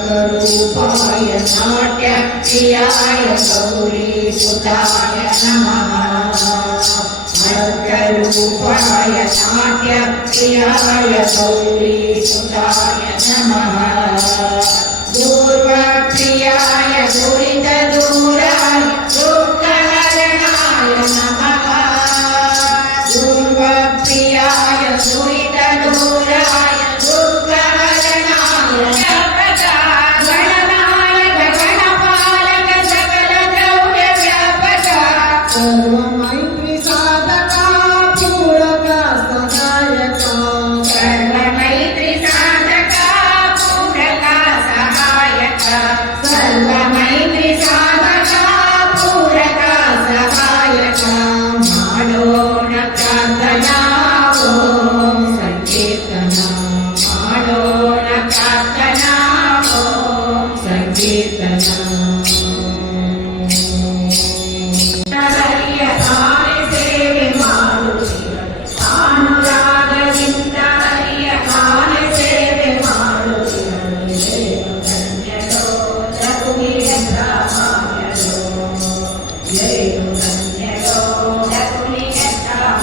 अर्थरूपाय नाट्यप्रियाय गौरीसुताय नमः अर्थरूपाय नाट्यप्रियाय गौरीसुताय नमः दूर्वाप्रियाय दुरितदूराय दुःखहरणाय नमः दूर्वाप्रियाय दुरितदूराय दुःखहरणाय गणनायक गणपालक सकल द्रव्य व्यापक सर्वमैत्री साधका पूरक सहायक सर्वमैत्री साधका पूरक सहायक सर्वमैत्री साधका पूरक सहायक ಮಾಡೋಣ ಪ್ರಾರ್ಥನಾ ಓಂ ಸಂಕೀರ್ತನ ಮಾಡೋಣ ಪ್ರಾರ್ಥನಾ ಓಂ ಸಂಕೀರ್ತನ ಹರಿಯ ಕಾಣೆ ಸೇವೆ ಮಾಡುತ್ತಿರಲು ಅನುರಾಗದಿಂದ ಹರಿಯ ಕಾಣೆ ಸೇವೆ ಮಾಡುತ್ತಿರಲು ಏನು ಧನ್ಯರೋ ರಘುವೀರ ಮಾಯರೋ ಏನು ಧನ್ಯರೋ ರಘುವೀರ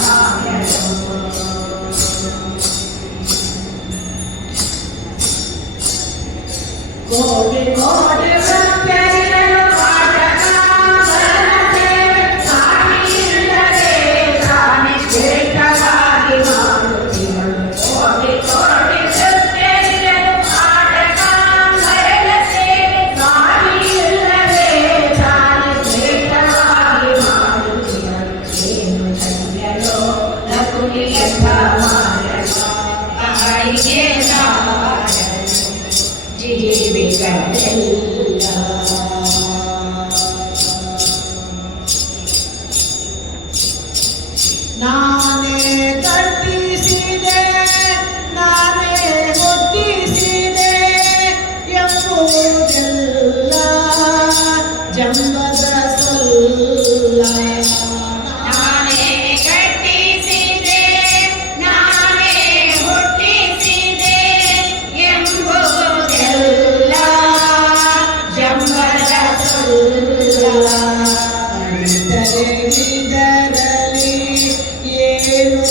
ಮಾಯರೋ ಕೋಟಿ ಕೋಟಿ ಭಕ್ತರಿರಲು ಆಟಕ ಭರಣ ಸೇವೆ ಕಾಣಿಲ್ಲದೆ ತಾನೇ ಶ್ರೇಷ್ಠವಾಗಿ ಮಾಡುತ್ತಿರಲು ಕೋಟಿ ಕೋಟಿ ಭಕ್ತರಿರಲು ಆಟಕ ಭರಣ ಸೇವೆ ಕಾಣಿಲ್ಲದೆ ತಾನೇ ಶ್ರೇಷ್ಠವಾಗಿ ಮಾಡುತ್ತಿರಲು ಏನು ಧನ್ಯರೋ ರಘುವೀರ ಮಾಯರೋ ಅವರಿಗೆ ಜೀವಿಗಳೆಲ್ಲ ನಾನೇ ಕಟ್ಟಿಸಿದೆ ನಾನೇ ಹುಟ್ಟಿಸಿದೆ ಎಂಬುದೆಲ್ಲ ಜಂಬದ ಸಲ್ಲ ನಾನೇ ಕಟ್ಟಿಸಿದೆ ನಾನೇ ಹುಟ್ಟಿಸಿದೆ ಎಂಬುದೆಲ್ಲ ಜಂಬದ ಸಲ್ಲ ಅರಿತರೆ ಇದರಲ್ಲಿ ಏನು